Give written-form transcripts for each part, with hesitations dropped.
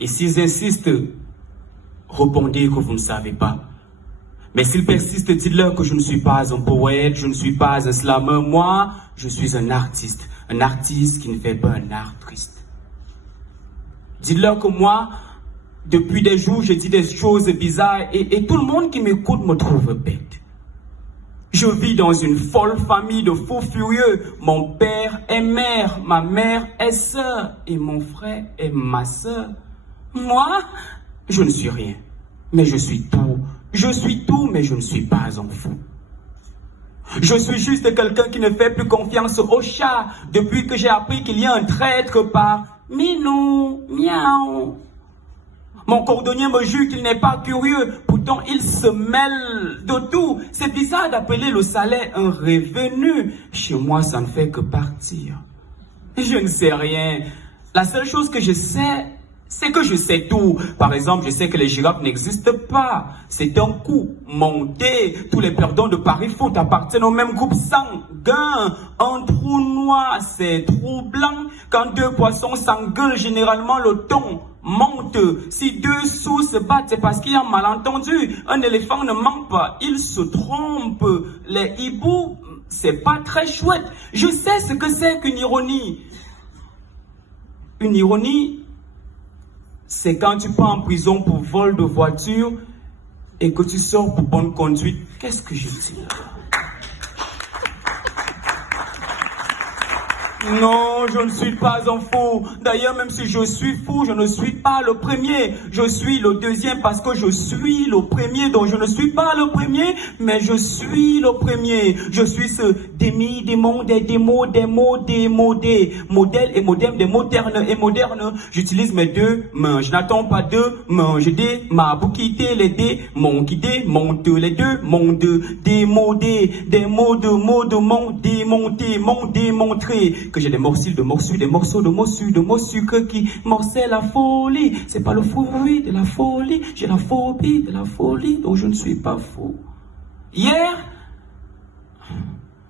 Et s'ils insistent, répondez que vous ne savez pas. Mais s'ils persistent, dites-leur que je ne suis pas un poète, je ne suis pas un slameur. Moi, je suis un artiste qui ne fait pas un art triste. Dites-leur que moi, depuis des jours, je dis des choses bizarres et tout le monde qui m'écoute me trouve bête. Je vis dans une folle famille de fous furieux. Mon père est mère, ma mère est sœur et mon frère est ma sœur. Moi, je ne suis rien, mais je suis tout. Je suis tout, mais je ne suis pas un fou. Je suis juste quelqu'un qui ne fait plus confiance au chat depuis que j'ai appris qu'il y a un traître par minou, miaou. Mon cordonnier me jure qu'il n'est pas curieux, pourtant il se mêle de tout. C'est bizarre d'appeler le salaire un revenu. Chez moi, ça ne fait que partir. Je ne sais rien. La seule chose que je sais, c'est que je sais tout. Par exemple, je sais que les girafes n'existent pas. C'est un coup monté. Tous les perdants de Paris Foot appartiennent au même groupe sanguin. Un trou noir, c'est trou blanc. Quand deux poissons s'engueulent, généralement le ton monte. Si deux sous se battent, c'est parce qu'il y a un malentendu. Un éléphant ne ment pas, il se trompe. Les hiboux, c'est pas très chouette. Je sais ce que c'est qu'une ironie. Une ironie, c'est quand tu pars en prison pour vol de voiture et que tu sors pour bonne conduite. Qu'est-ce que je dis là? Non, je ne suis pas un fou. D'ailleurs, même si je suis fou, je ne suis pas le premier. Je suis le deuxième parce que je suis le premier. Donc je ne suis pas le premier, mais je suis le premier. Je suis ce démon, des mots, des modèles et modem, des modernes et modernes. J'utilise mes deux mains. Je n'attends pas deux mains. Je démarre pour quitter les démons qui démontent les deux mondes. Démodés, des mots de mon démonté, mon démontré. Que j'ai des morceaux de morceaux, des morceaux de mots sucre qui morcellent la folie. C'est pas le fruit de la folie, j'ai la phobie de la folie, donc je ne suis pas fou. Hier,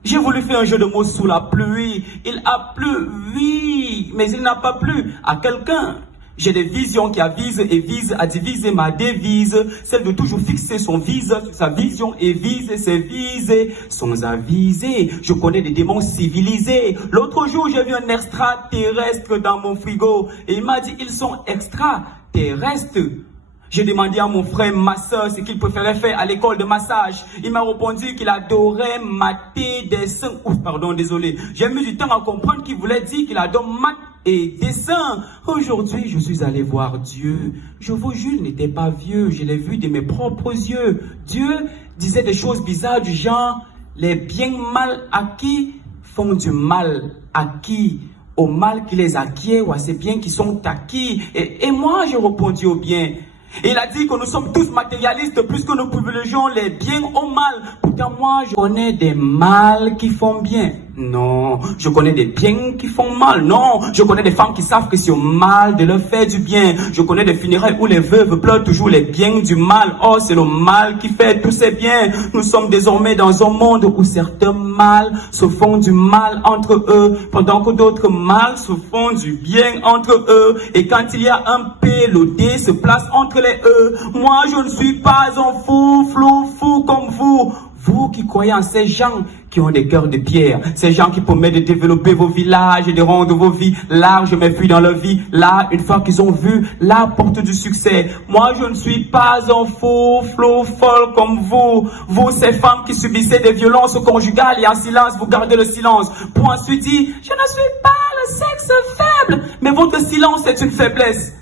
j'ai voulu faire un jeu de mots sous la pluie. Il a plu, oui, mais il n'a pas plu à quelqu'un. J'ai des visions qui avisent et visent à diviser ma devise, celle de toujours fixer son vise sur sa vision et viser ses visées sans aviser. Je connais des démons civilisés. L'autre jour, j'ai vu un extraterrestre dans mon frigo et il m'a dit ils sont extraterrestres. J'ai demandé à mon frère masseur ce qu'il préférait faire à l'école de massage. Il m'a répondu qu'il adorait mater des seins. Pardon, désolé. J'ai mis du temps à comprendre qu'il voulait dire qu'il adore mater et dessin. Aujourd'hui, je suis allé voir Dieu. Je vous jure, il n'était pas vieux. Je l'ai vu de mes propres yeux. Dieu disait des choses bizarres du genre, les biens mal acquis font du mal acquis au mal qui les acquiert ou à ces biens qui sont acquis. Et moi, j'ai répondu au bien. Et il a dit que nous sommes tous matérialistes puisque nous privilégions les biens au mal. Pourtant, moi, je connais des mal qui font bien. Non, je connais des biens qui font mal. Non, je connais des femmes qui savent que c'est au mal de leur faire du bien. Je connais des funérailles où les veuves pleurent toujours les biens du mal. Oh, c'est le mal qui fait tous ces biens. Nous sommes désormais dans un monde où certains mal se font du mal entre eux, pendant que d'autres mal se font du bien entre eux. Et quand il y a un P, le D se place entre les E. Moi, je ne suis pas un fou comme vous. Vous qui croyez en ces gens qui ont des cœurs de pierre, ces gens qui promettent de développer vos villages et de rendre vos vies larges mais fuient dans leur vie, là, une fois qu'ils ont vu la porte du succès. Moi, je ne suis pas un fou, folle comme vous. Vous, ces femmes qui subissaient des violences conjugales et en silence, vous gardez le silence pour ensuite dire, je ne suis pas le sexe faible. Mais votre silence est une faiblesse.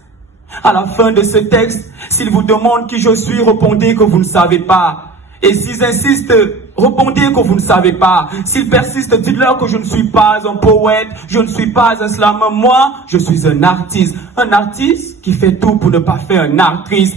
À la fin de ce texte, s'ils vous demandent qui je suis, répondez que vous ne savez pas. Et s'ils insistent, répondez que vous ne savez pas. S'ils persistent, dites-leur que je ne suis pas un poète, je ne suis pas un slammer. Moi, je suis un artiste qui fait tout pour ne pas faire un art triste.